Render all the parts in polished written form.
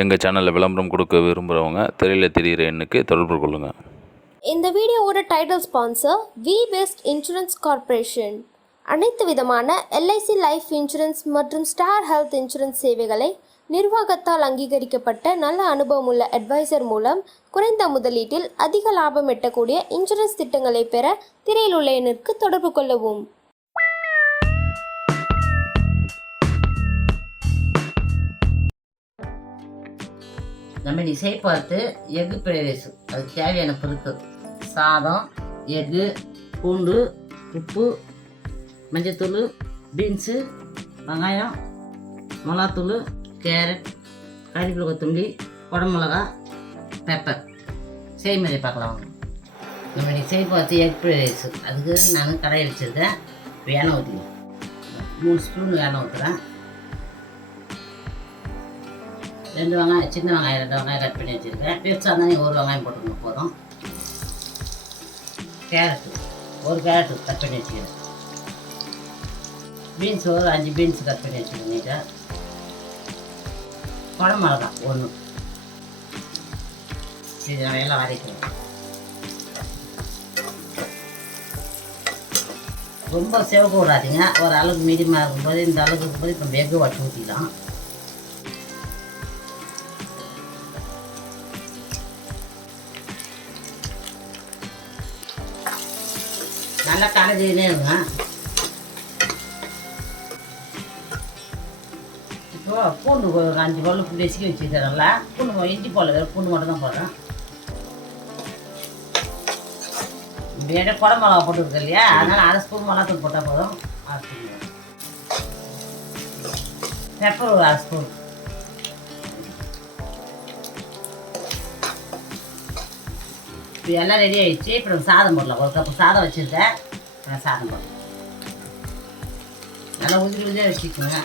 எங்கள் சேனலில் விளம்பரம் கொடுக்க விரும்புகிறவங்க திரையில் தெரிகிற எண்ணுக்கு தொடர்பு கொள்ளுங்கள். இந்த வீடியோவோட title sponsor V Best Insurance Corporation. அனைத்து விதமான எல்ஐசி லைஃப் இன்சூரன்ஸ் மற்றும் ஸ்டார் ஹெல்த் இன்சூரன்ஸ் சேவைகளை நிர்வாகத்தால் அங்கீகரிக்கப்பட்ட நல்ல அனுபவமுள்ள அட்வைசர் மூலம் குறைந்த முதலீட்டில் அதிக லாபம் எட்டக்கூடிய இன்சூரன்ஸ் திட்டங்களை பெற திரையில் உள்ள எண்ணிற்கு தொடர்பு கொள்ளவும். நம்ம இசை பார்த்து எக்கு ஃப்ரைட் அதுக்கு தேவையான பொருட்கள் சாதம், எக்கு, பூண்டு, உப்பு, மஞ்சத்தூள், பீன்ஸு, வெங்காயம், மிளகாத்தூள், கேரட், கறிவேப்பிலை, கொத்தமல்லி, குடமிளகா, பெப்பர். செய்முறை பார்க்கலாம். நம்ம இசை பார்த்து எக் ஃப்ரைட் அதுக்கு நான் கடையை வச்சுருக்கேன். எண்ணெய் ஊற்றிக்கிறேன். 3 ஸ்பூன் எண்ணெய் ஊற்றுறேன். 2 வெங்காயம், சின்ன வெங்காயம் 2 வெங்காயம் கட் பண்ணி வச்சுருக்கேன். பெருசாக இருந்தால் 1 வெங்காயம் போட்டுக்கணும் போதும். கேரட்டு 1 கேரட்டு கட் பண்ணி வச்சுக்கிறேன். பீன்ஸ் ஒரு 5 பீன்ஸ் கட் பண்ணி வச்சுக்கிறேன் நீட்டாக. குடமிளகா 1. இது எல்லாம் வதக்கிறேன். ரொம்ப சிவக்க விடாதீங்க. ஒரு அளவுக்கு மீடியமாக இருக்கும்போது இந்த அளவுக்கு இருக்கும்போது இப்போ வெகு வட்டி ஊற்றிக்கலாம். நல்லா கலந்துனே இருங்க. இப்போ பூண்டு ஒரு 5 பல்லு பூண்டு நெசுக்கி வச்சுக்கிறேன். நல்லா பூண்டு இஞ்சி போடல, வேறு பூண்டு மட்டும் தான் போடுறேன். இப்படியே குடமிளகா போட்டுருக்கு இல்லையா, அதனால் 1/2 ஸ்பூன் மிளகாத்தூள் போட்டால் போதும். 1/2 ஸ்பூன் பெப்பர், ஒரு 1/2 ஸ்பூன். இப்போ எல்லாம் ரெடி ஆகிடுச்சு. இப்போ நம்ம சாதம் போடலாம். 1 கப்பு சாதம் வச்சுருக்கேன். சாதம் போடலாம். நல்லா உதிரியாக வச்சுக்கோங்க.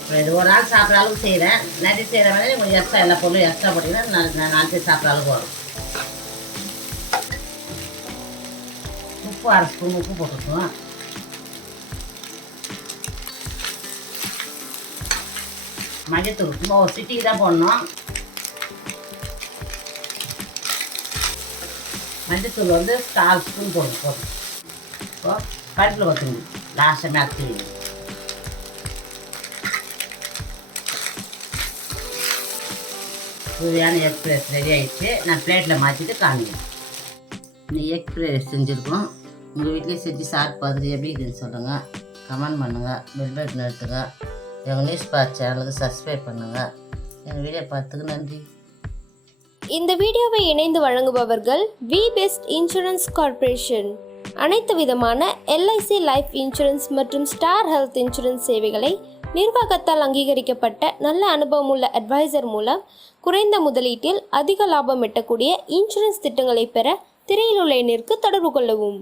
இப்போ இது ஒரு நாள் சாப்பிட்ற அளவுக்கு செய்கிறேன். நிறைய செய்கிற மாதிரி கொஞ்சம் எக்ஸ்ட்ரா எல்லா பொருளும் எக்ஸ்ட்ரா போட்டிங்கன்னா நான் 4 பேர் சாப்பிட்ற அளவுக்கு வரும். உப்பு 1/2 ஸ்பூன் உப்பு போட்டுக்குவோம். மஞ்சத்தூள் சும்மா ஒரு சிட்டிக்கு தான் போடணும். மஞ்சத்தூள் 4 ஸ்பூன் போதும். இப்போ கருப்பில் கொத்தமல்லி லாஸ்ட்டாக மேக்ஸி. சுவையான எக் ஃப்ரைட் ரெடி ஆகிடுச்சு. நான் பிளேட்டில் மாற்றிட்டு காமிக்கிறேன். இந்த எக் ஃப்ரைட் செஞ்சுருக்கோம். உங்கள் வீட்டிலே செஞ்சு சாப்பிட்டு பார்த்துட்டு எப்படி இருக்குதுன்னு சொல்லுங்கள். கமெண்ட் பண்ணுங்கள். பெல் பட்டன் எடுத்துங்க. எங்கள் நியூஸ் பார்த்து சேனலுக்கு சப்ஸ்கிரைப் பண்ணுங்கள். எங்கள் வீடியோ பார்த்துக்கு நன்றி. இந்த வீடியோவை இணைந்து வழங்குபவர்கள் வி பெஸ்ட் இன்சூரன்ஸ் கார்ப்பரேஷன். அனைத்து விதமான எல்ஐசி லைஃப் இன்சூரன்ஸ் மற்றும் ஸ்டார் ஹெல்த் இன்சூரன்ஸ் சேவைகளை நிர்வாகத்தால் அங்கீகரிக்கப்பட்ட நல்ல அனுபவமுள்ள அட்வைசர் மூலம் குறைந்த முதலீட்டில் அதிக லாபம் எட்டக்கூடிய இன்சூரன்ஸ் திட்டங்களை பெற திரையில் உள்ள எண்ணிற்கு தொடர்பு கொள்ளவும்.